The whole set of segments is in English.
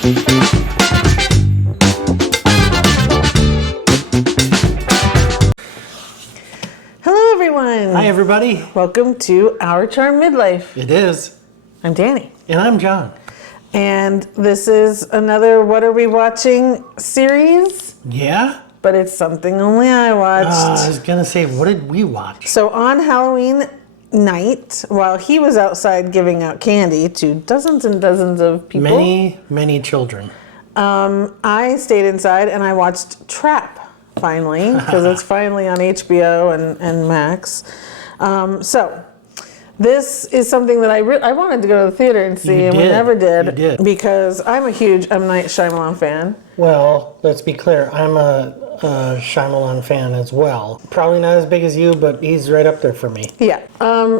Hello, everyone. Hi, everybody. Welcome to Our Charm Midlife. It is. I'm Danny. And I'm John. And this is another What Are We Watching series, Yeah? but it's something only I watched. I was going to say, what did we watch? So on Halloween night, while he was outside giving out candy to dozens and dozens of people, Many children. I stayed inside and I watched Trap, finally, because it's finally on HBO and Max. So this is something that I wanted to go to the theater and see, and we never did. You did. Because I'm a huge M. Night Shyamalan fan. Well, let's be clear. I'm a Shyamalan fan as well. Probably not as big as you, but he's right up there for me. Yeah.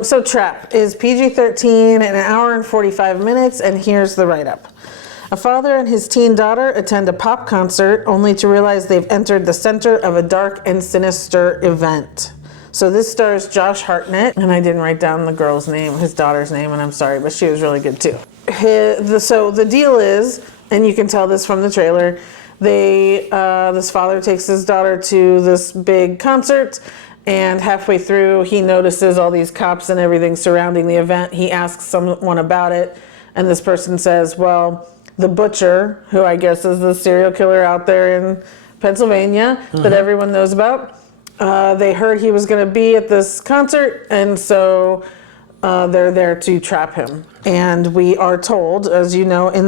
So Trap is PG-13 and an hour and 45 minutes, and here's the write-up. A father and his teen daughter attend a pop concert only to realize they've entered the center of a dark and sinister event. So this stars Josh Hartnett, and I didn't write down the girl's name, his daughter's name, and I'm sorry, but she was really good too. So the deal is, and you can tell this from the trailer, this father takes his daughter to this big concert, and halfway through he notices all these cops and everything surrounding the event. He asks someone about it, and this person says, well, the butcher, who I guess is the serial killer out there in Pennsylvania that everyone knows about, they heard he was going to be at this concert, and so they're there to trap him. And we are told, as you know in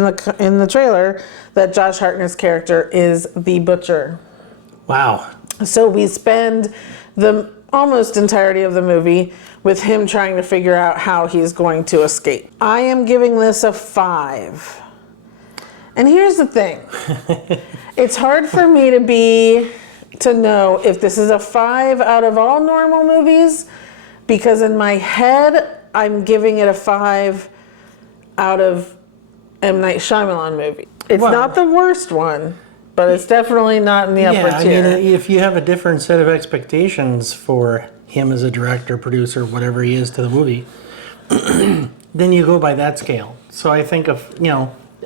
the trailer, that Josh Hartnett's character is the butcher. Wow. So we spend the almost entirety of the movie with him trying to figure out how he's going to escape. I am giving this a 5. And here's the thing. It's hard for me to know if this is a 5 out of all normal movies, because in my head I'm giving it a 5 out of M. Night Shyamalan movie. It's not the worst one, but it's definitely not in the upper tier. I mean, if you have a different set of expectations for him as a director, producer, whatever he is to the movie, then you go by that scale. So I think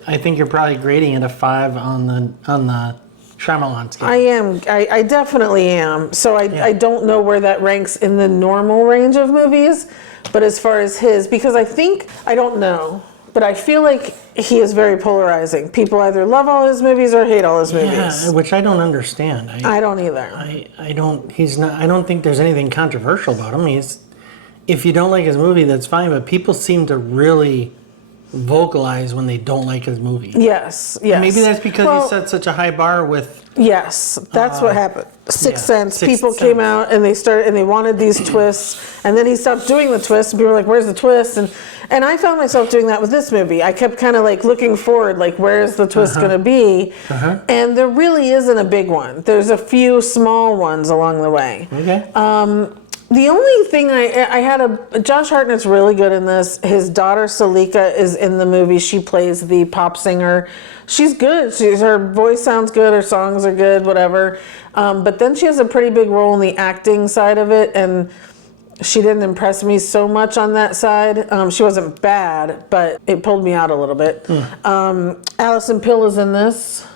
I think you're probably grading it a 5 on the Shyamalan scale. I am. I definitely am. So I don't know where that ranks in the normal range of movies, but as far as his, because I don't know, but I feel like he is very polarizing. People either love all his movies or hate all his movies. Yeah, which I don't understand. I don't either. I don't think there's anything controversial about him. If you don't like his movie, that's fine, but people seem to really vocalize when they don't like his movie. Yes. Maybe that's because he set such a high bar with... Yes, that's what happened. Sixth Sense, people came out and they wanted these twists, and then he stopped doing the twists, and people were like, where's the twist? And I found myself doing that with this movie. I kept kind of like looking forward, like, where's the twist going to be? And there really isn't a big one. There's a few small ones along the way. Okay. The only thing I had Josh Hartnett's really good in this. His daughter Salika is in the movie. She plays the pop singer. She's good. Her voice sounds good. Her songs are good, whatever. But then she has a pretty big role in the acting side of it, and she didn't impress me so much on that side. She wasn't bad, but it pulled me out a little bit. Alison Pill is in this.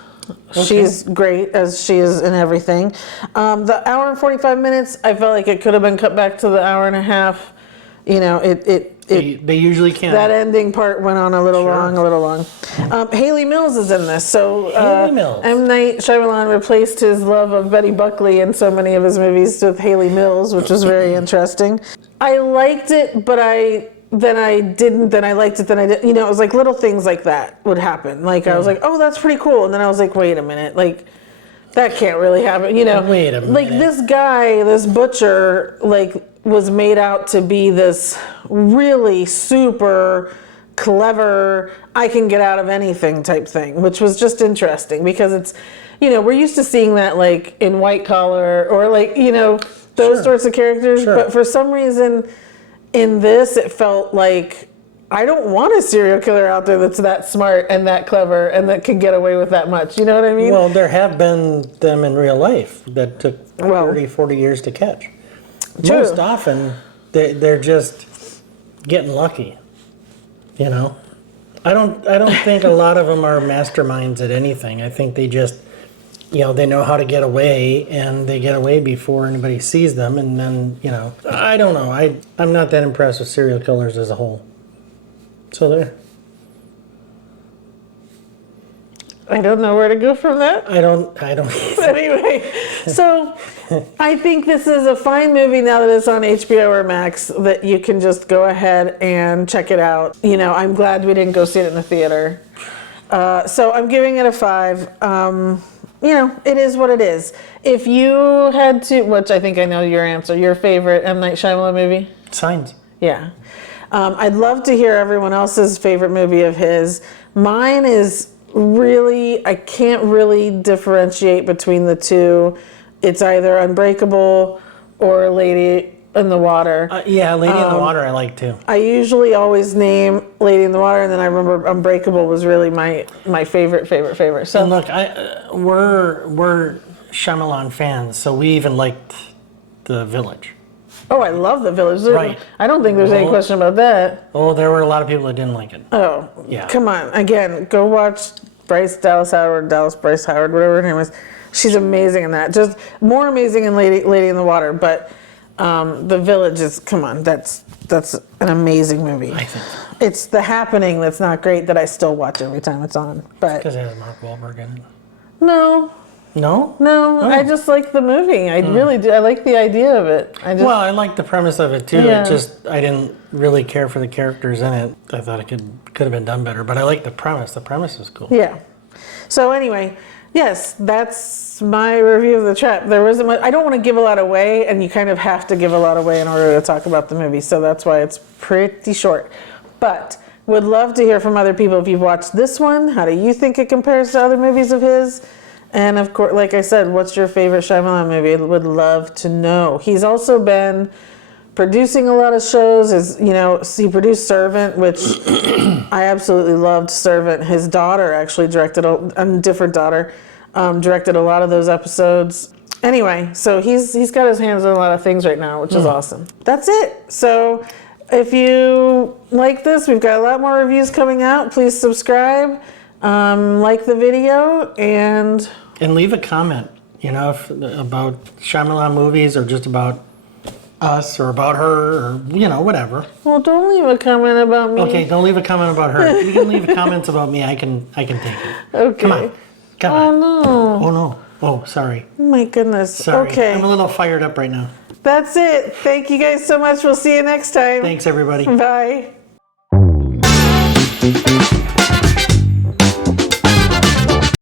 Okay. She's great, as she is in everything. The hour and 45 minutes, I felt like it could have been cut back to the hour and a half. They usually can. That ending part went on a little long. Haley Mills is in this. So Haley Mills. M. Night Shyamalan replaced his love of Betty Buckley in so many of his movies with Haley Mills, which was very interesting. I liked it, but then I didn't, then I liked it, then I didn't. It was like little things like that would happen. Like I was like, oh, that's pretty cool. And then I was like, wait a minute, like that can't really happen. Wait a minute. Like this guy, this butcher, like was made out to be this really super clever, I can get out of anything type thing, which was just interesting because it's, we're used to seeing that like in White Collar or like, those sorts of characters. But for some reason, in this, it felt like I don't want a serial killer out there that's that smart and that clever and that can get away with that much. You know what I mean? Well, there have been them in real life that took 30, 40 years to catch. True. Most often, they're just getting lucky, I don't think a lot of them are masterminds at anything. I think they just, they know how to get away, and they get away before anybody sees them, and then, I don't know. I'm not that impressed with serial killers as a whole. So there. I don't know where to go from that. I don't either. Anyway, so I think this is a fine movie now that it's on HBO or Max, that you can just go ahead and check it out. I'm glad we didn't go see it in the theater. So I'm giving it a 5. It is what it is. If you had to, which I think I know your answer, your favorite M. Night Shyamalan movie? Signs. Yeah. I'd love to hear everyone else's favorite movie of his. Mine is really, I can't really differentiate between the two. It's either Unbreakable or Lady in the Water. Yeah, Lady in the Water I like too. I usually always name Lady in the Water, and then I remember Unbreakable was really my favorite. So And look, we're Shyamalan fans, so we even liked The Village. oh, I love The Village. Right. I don't think there's any question about that. Oh, there were a lot of people that didn't like it. Oh, Yeah. Come on. Again, go watch Bryce Dallas Howard, whatever her name is. She's amazing in that. Just more amazing in Lady in the Water. But The Village is, come on, that's an amazing movie. I think. It's The Happening that's not great that I still watch every time it's on. But Because it has Mark Wahlberg in it. no, No? I just like the movie. I really do. I like the idea of it. Well, I like the premise of it too. Yeah. It just, I didn't really care for the characters in it. I thought it could have been done better, but I like the premise. The premise is cool. Yeah. So anyway, yes, that's my review of The Trap. There wasn't much, I don't want to give a lot away, and you kind of have to give a lot away in order to talk about the movie. So that's why it's pretty short. But would love to hear from other people if you've watched this one. How do you think it compares to other movies of his? And of course, like I said, what's your favorite Shyamalan movie? I would love to know. He's also been producing a lot of shows. He produced Servant, which I absolutely loved. Servant. His daughter actually directed a different daughter, directed a lot of those episodes. Anyway, so he's got his hands on a lot of things right now, which is awesome. That's it. So if you like this, we've got a lot more reviews coming out. Please subscribe, like the video, and leave a comment, about Shyamalan movies, or just about us, or about her, or, whatever. well, don't leave a comment about me. Okay, don't leave a comment about her. You can leave comments about me. I can take it. Okay. Come on. Oh no. Oh, no. Oh, sorry. Oh my goodness. Sorry. Okay. I'm a little fired up right now. That's it. Thank you guys so much. We'll see you next time. Thanks, everybody. Bye.